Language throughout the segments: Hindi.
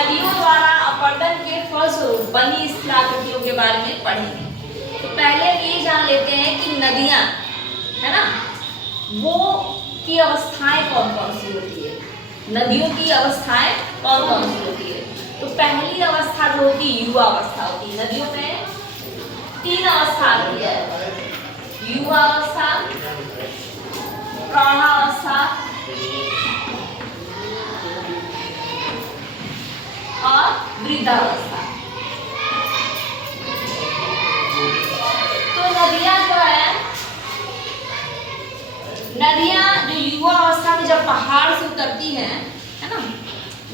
नदियों द्वारा अपरदन के फलस्वरूप बनी स्थलाकृतियों के बारे में पढ़ेंगे। तो पहले ये जान लेते हैं कि नदियां, है ना, वो की अवस्थाएं कौन कौन सी होती है। नदियों की अवस्थाएं कौन कौन सी होती है। तो पहली अवस्था जो होती है युवा अवस्था होती है। नदियों में 3 अवस्था आती है, युवा अवस्था, प्रौढ़ावस्था और वृद्धावस्था। तो नदियां जो है, नदियां जो युवा अवस्था में जब पहाड़ से उतरती हैं, है ना,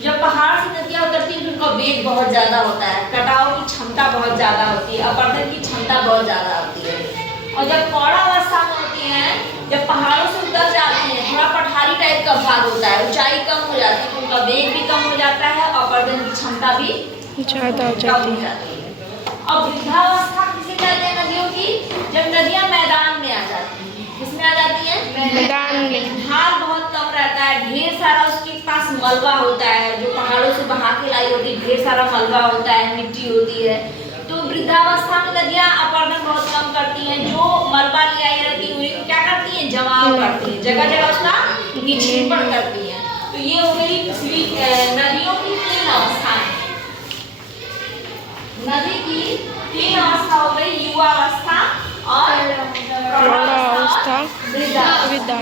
जब पहाड़ से नदियां उतरती हैं तो उनका वेग बहुत ज्यादा होता है, कटाव की क्षमता बहुत ज्यादा होती है, अपरदन की क्षमता बहुत ज्यादा होती है। और जब पौढ़ावस्था में होती है, जब पहाड़ों से उतर जाती है, थोड़ा पठारी टाइप का भाग होता है, ऊंचाई कम हो जाती है, उनका वेग भी कम हो जाता है, अपरदन की क्षमता भी ज्यादा हो जाती है। और वृद्धावस्था किसे कहते हैं नदियों की, जब नदियां मैदान में आ जाती हैं। किसमें आ जाती है? मैदान में। ढाल बहुत कम रहता है, ढेर सारा उसके पास मलबा होता है, जो पहाड़ों से बहा के लाई होती है, ढेर सारा मलबा होता है, मिट्टी होती है। तो वृद्धावस्था में नदियां अपरदन बहुत कम करती हैं, जो मलबा ले आई रहती है क्या करती हैं, जमाव करती हैं, जगह जगह उसका निक्षेपण करती हैं। तो ये हो गई नदियों की 3 अवस्थाएं। नदी की 3 अवस्था हो गई, युवा अवस्था और प्रौढ़ावस्था, वृद्धावस्था।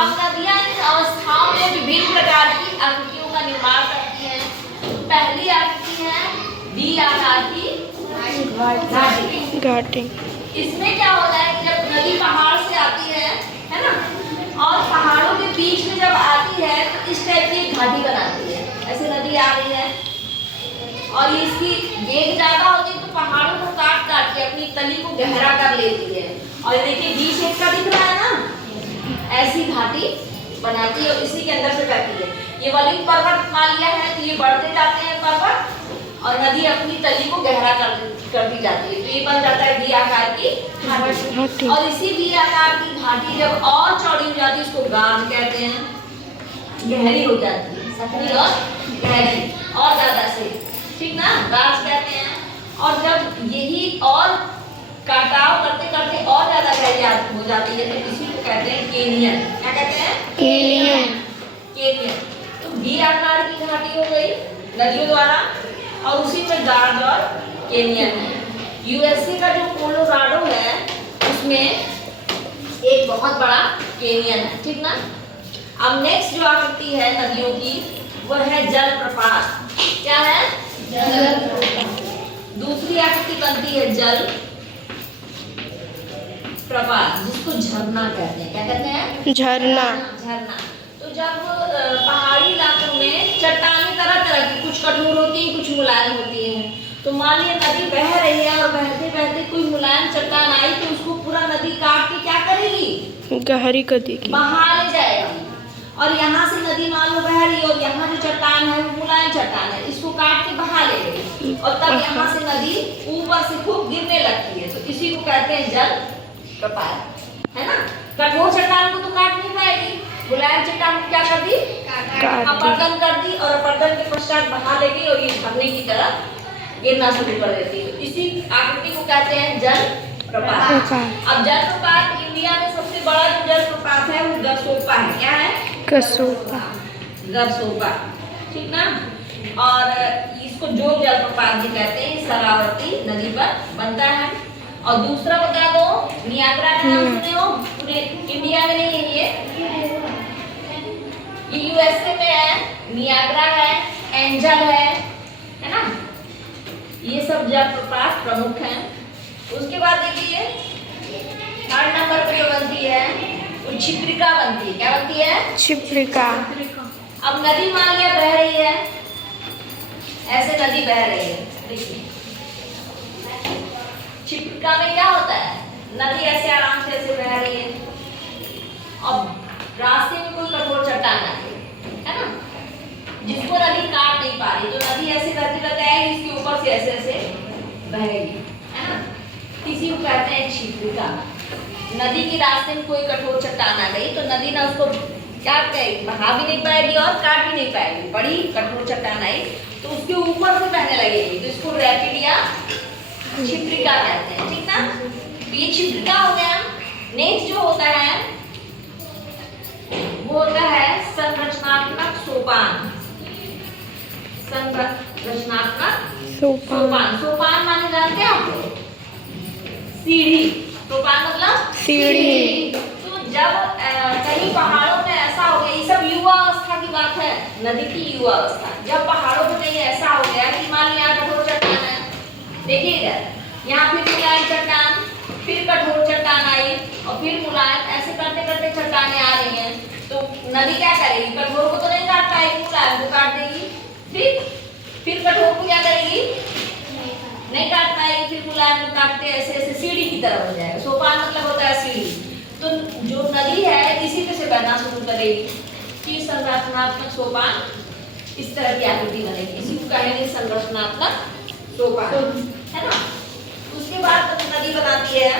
अब नदियां इन अवस्थाओं में विभिन्न प्रकार की आकृतियों का निर्माण करती हैं। पहली आकृति है वी आकार की घाटी। इसमें क्या होता है कि जब नदी पहाड़ से आती है ना, और पहाड़ों के बीच में जब आती है तो इस टाइप की घाटी बनाती है। ऐसे नदी आ रही है और इसकी वेग ज्यादा होती है तो पहाड़ों को काट काट के अपनी तली को गहरा कर लेती है। और देखिए बी शेप का दिख रहा है ना, ऐसी घाटी बनाती है और इसी के अंदर से बहती है। ये वाली पर्वत मान लिया है तो ये बढ़ते जाते हैं पर्वत और नदी अपनी तली को गहरा कर दी जाती है, तो ये बन जाता है वी आकार की घाटी। और इसी वी आकार की घाटी जब और चौड़ी हो जाती है उसको गाज कहते हैं, गहरी हो जाती है, सकरी और गहरी और ज्यादा से, ठीक ना, गाज कहते हैं। और जब यही और काटाव करते करते और ज्यादा गहरी हो जाती है तो इसी को कहते हैं केनियन। क्या कहते हैं? केनियन। तो वी आकार की घाटी हो गई नदियों द्वारा और उसी में गाज और केनियन है। यूएसए का जो कोलोराडो है उसमें एक बहुत बड़ा केनियन है, ठीक ना। अब नेक्स्ट जो आकृति है नदियों की वह है जलप्रपात। क्या है? जलप्रपात। दूसरी आकृति बनती है जल प्रपात, जिसको झरना कहते हैं। क्या कहते हैं? झरना। झरना। तो जब पहाड़ी इलाकों में चट्टानें तरह तरह की, कुछ कठोर होती हैं, कुछ मुलायम होती हैं। तो मान लिया नदी बह रही है और बहते बहते कोई मुलायम चट्टान आई तो उसको पूरा नदी काट के क्या करेगी? गहरी कर देगी, बहा ले जाएगी। और यहाँ से नदी मान लो बह रही है और यहाँ जो चट्टान है वो मुलायम चट्टान है, इसको काट के बहा ले गई और तब यहाँ से नदी ऊपर से खूब गिरने लगती है। तो इसी को कहते हैं जल प्रपात, है ना। कठोर चट्टान को तो काट नहीं पाएगी, मुलायम चट्टान को क्या कर दी? अपरदन कर दी और अपरदन के पश्चात बहा ले गई और ये झरने की तरह गिरना शुरू कर देती है। इसी आकृति को कहते हैं जल प्रपात। अब जल प्रपात इंडिया में सबसे बड़ा जो जल प्रपात है वो गरसोपा है। क्या है? गरसोपा, ठीक ना। और इसको जोग जलप्रपात भी कहते हैं, शरावती नदी पर बनता है। और दूसरा बता दो, नियाग्रा का नाम सुने हो? पूरे इंडिया में नहीं है ये यूएसए में है। नियाग्रा है, एंजल है ना, ये सब जलप्रपात प्रमुख हैं। उसके बाद देखिए 3rd नंबर पे जो बनती है वो क्षिप्रिका बनती है। क्या बनती है? क्षिप्रिका। अब नदी मान लिया बह रही है, ऐसे नदी बह रही है, देखिए क्षिप्रिका में क्या होता है, नदी ऐसे आराम से ऐसे बह रही है और रास्ते में कोई कठोर चट्टान आ गई, है ना, जिसको नदी काट नहीं पा रही, तो नदी ऐसे बहती बहती आएगी, इसके ऊपर से ऐसे ऐसे बहेगी, है ना। किसी को कहते हैं क्षिप्रिका। नदी के रास्ते में कोई कठोर चट्टान आ गई तो नदी ना उसको क्या कहेगी, बहा भी नहीं पाएगी और काट भी नहीं पाएगी, बड़ी कठोर चट्टान आई तो उसके ऊपर से बहने लगेगी, तो इसको रैपिड या क्षिप्रिका कहते हैं, ठीक ना। तो ये क्षिप्रिका हो गया। नेक्स्ट जो होता है वो होता है संरचनात्मक सोपान। संरचनात्मक सोपान। सोपान माने जानते हैं आप? सीढ़ी। सोपान मतलब सीढ़ी। तो जब कहीं पहाड़ों में ऐसा हो गया, ये सब युवा अवस्था की बात है, नदी की युवा अवस्था। जब पहाड़ों में कहीं ऐसा हो गया कि मान लो यहाँ कठोर चट्टान है, देखिए इधर, यहाँ फिर मुलायम चट्टान, फिर कठोर चट्टान आई और फिर मुलायम, ऐसे करते करते चट्टानें आ रही हैं, तो नदी क्या करेगी? कठोर को तो नहीं काट पाएगी, मुलायम को काट देगी। फिर कठोर को क्या करेगी? नहीं काट पाएगी, फिर मुलायम को काटते ऐसे ऐसे सीढ़ी की तरह हो जाएगा। सोपान मतलब होता है सीढ़ी। तो जो नदी है इसी में से बहना शुरू करेगी कि संरचनात्मक सोपान इस तरह की आकृति बनेगी, इसी को कहेंगे संरचनात्मक सोपान, है ना। उसके बाद नदी बनाती है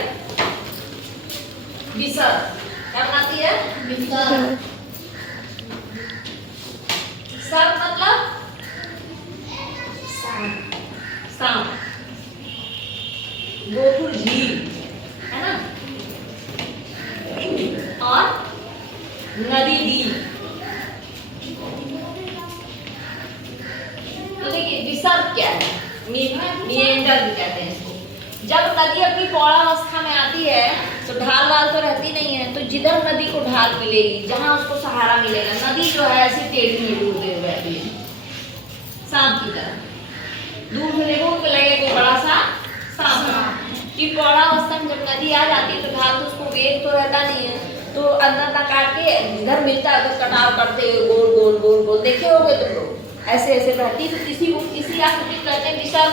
विसर्ग। क्या बनाती है? विसर्ग। सर्ग मतलब सांप। गोकुल झील, है ना, और नदी द्वीप। तो देखिए विसर्ग क्या है? मिएंडर भी कहते हैं इसको। जब नदी अपनी पौड़ावस्था में आती है तो ढाल वाल तो रहती नहीं है, तो जिधर नदी को ढाल मिलेगी, जहां उसको सहारा मिलेगा, नदी जो है ऐसी टेढ़ी मेढ़ी होते हुए बहती है सांप की तरह। दूर से देखो तो लगेगा बड़ा सा सांप। कि पौड़ावस्था में जब नदी आ जाती है तो ढाल तो उसको वेग तो रहता नहीं है, तो अंदर ना काट के इधर मिलता है, तो कटाव करते हुए गोल गोल गोल गोल देखे होगे तुम लोग, ऐसे ऐसे बहती। तो इसी आकृति कहते हैं विसर्ग।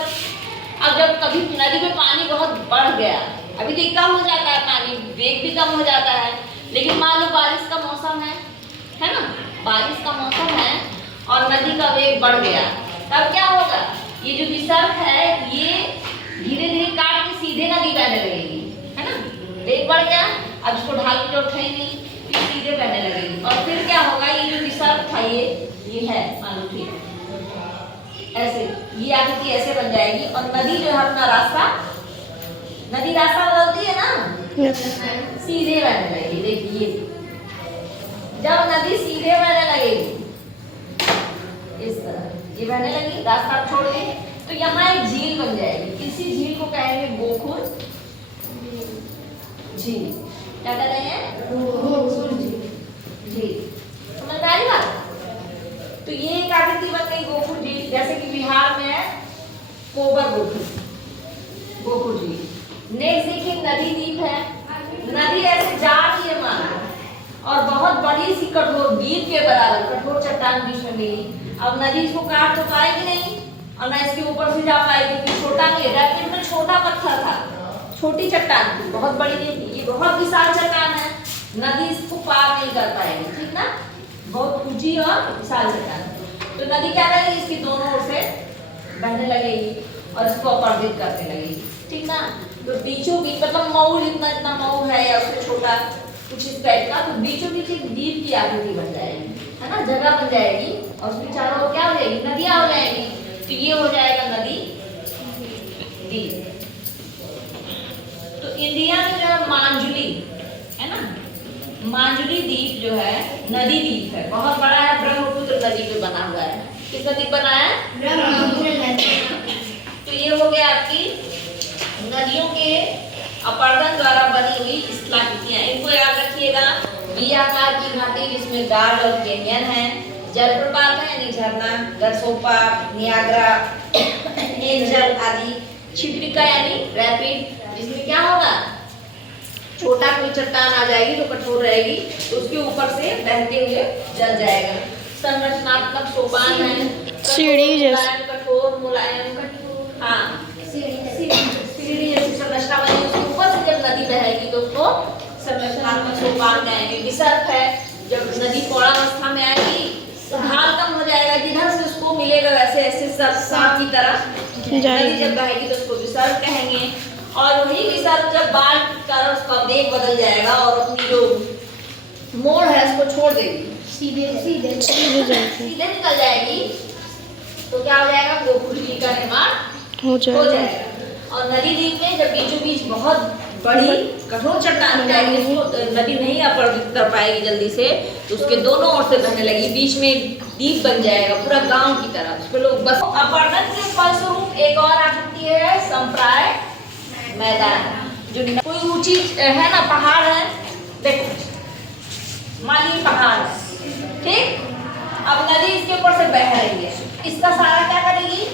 अब जब कभी नदी में पानी बहुत बढ़ गया, अभी तो कम हो जाता है पानी, वेग भी कम हो जाता है, लेकिन मान लो बारिश का मौसम है ना, बारिश का मौसम है और नदी का वेग बढ़ गया, तब क्या होगा? ये जो विसर्ग है ये धीरे धीरे काट के सीधे नदी बहने लगेगी, है ना। वेग बढ़ गया, अब इसको ढाल की जरूरत है नहीं, फिर सीधे बहने लगेगी। और फिर क्या होगा? ये जो विसर्ग था ये है, मान लो ठीक ऐसे, ये आकृति ऐसे बन जाएगी और नदी जो है अपना रास्ता, नदी रास्ता बदलती है ना, सीधे बहने लगेगी। देखिए जब नदी सीधे बहने लगेगी इस तरह, ये बहने लगी, रास्ता छोड़ के, तो यहाँ एक झील बन जाएगी। इसी झील को कहेंगे गोकुल झील। क्या कह रहे हैं? गोकुल झील। समझ में आई बात? तो ये एक आकृति बन गई गोकुल झील। जैसे कि बिहार में है कोबर गोकुल झील। नेक्स्ट देखिए नदी द्वीप है। नदी ऐसे जा रही है मानो, और बहुत बड़ी सी कठोर द्वीप के बराबर कठोर चट्टान बीच में मिली। अब नदी इसको काट तो पाएगी नहीं और ना इसके ऊपर से जा पाएगी, क्योंकि छोटा नहीं, रैपिड में छोटा पत्थर था, छोटी चट्टान थी, बहुत बड़ी नहीं थी। ये बहुत विशाल चट्टान है, नदी इसको पार नहीं कर पाएगी, ठीक ना, बहुत ऊंची और विशाल चट्टान। तो नदी क्या करेगी? इसकी दोनों ओर से बहने लगेगी और इसको अपरदित करने लगेगी, ठीक ना। तो बीचों बीच मतलब मऊ, जितना इतना मऊ है या उससे छोटा कुछ इस टाइप का, तो बीचों बीच एक द्वीप की आकृति बन जाएगी, है ना, जगह बन जाएगी और उसके चारों ओर क्या हो जाएगी? नदियां हो जाएगी। तो ये हो जाएगा नदी द्वीप। तो इंडिया में जो है मांजुली, है ना, मांजुली द्वीप जो है नदी द्वीप है, बहुत बड़ा है, ब्रह्मपुत्र नदी पे बना हुआ है। किस नदी बना है? ब्रह्मपुत्र नदी। तो ये हो गया आपकी नदियों के अपर्दन द्वारा बनी हुई स्थलाकृतियां। इनको याद रखिएगा। वी आकार की घाटी जिसमें गार्ड और कैनियन है, जलप्रपात है यानी झरना, गरसोपा, नियाग्रा, एंजल आदि, क्षिप्रिका यानी रैपिड, जिसमें क्या होगा? छोटा कोई चट्टान आ जाएगी तो कठोर रहेगी, तो उसके ऊपर से बहते हुए जल जाएगा। संरचनात्मक सोपान है, सीढ़ी जैसा, कठोर मुलायम, हाँ सीढ़ी जैसी संरचना बनी, उसके ऊपर से जब नदी बहेगी तो उसको संरचनात्मक सोपान कहेंगे। विसर्ग है, जब नदी पौड़ावस्था में आएगी तो ढाल कम हो जाएगा, जिधर से उसको मिलेगा वैसे ऐसे सब सांप की तरह नदी जब बहेगी तो उसको विसर्ग कहेंगे। और वही विसर्ग जब बाढ़ के कारण उसका वेग बदल जाएगा और अपनी जो मोड़ है उसको छोड़ देगी, सीधे निकल जाएगी, तो क्या हो जाएगा? हो हो जाएगा। जाएगा। और नदी द्वीप में जब बीचों बीच बहुत बड़ी कठोर चट्टान हो जाएगी, इसको नदी नहीं अपरदित कर पाएगी जल्दी से, तो उसके दोनों ओर से बहने लगी, बीच में एक द्वीप बन जाएगा पूरा गांव की तरह, उस पे लोग बस। अपरदन के फलस्वरूप एक और आकृति है संप्राय मैदान। जो कोई ऊंची है ना, पहाड़ है, देखो माली पहाड़ है, ठीक। अब नदी इसके ऊपर से बह रही है, इसका सहारा क्या करेगी,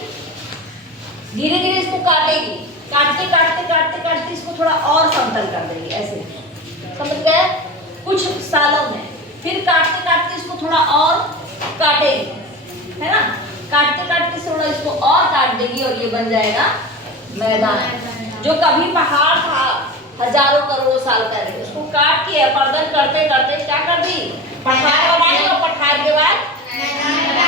धीरे धीरे इसको काटेगी, काटते काटते काटते काटते इसको थोड़ा और समतल कर देगी, ऐसे समझ गए, कुछ सालों में। फिर काटते काटते इसको थोड़ा और काटेगी, है ना, काटते काटते थोड़ा इसको और काट देगी और ये बन जाएगा मैदान। जो कभी पहाड़ था हजारों करोड़ों साल पहले, उसको काट के अपरदन करते करते क्या कर दी, पठार बनाई, और पठार के बाद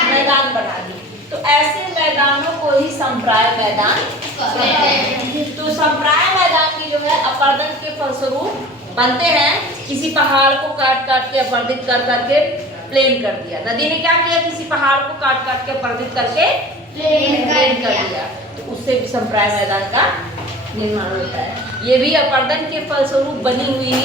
मैदान बना दी। तो ऐसे मैदानों को ही संप्राय मैदान कहते हैं। तो संप्राय मैदान की जो है अपरदन के फलस्वरूप बनते हैं। किसी पहाड़ को काट काट के अपरदित कर करके प्लेन कर दिया, नदी ने क्या किया, किसी पहाड़ को काट काट के अपरदित करके प्लेन कर दिया, तो उससे भी संप्राय मैदान का निर्माण होता है। ये भी अपरदन के फलस्वरूप बनी हुई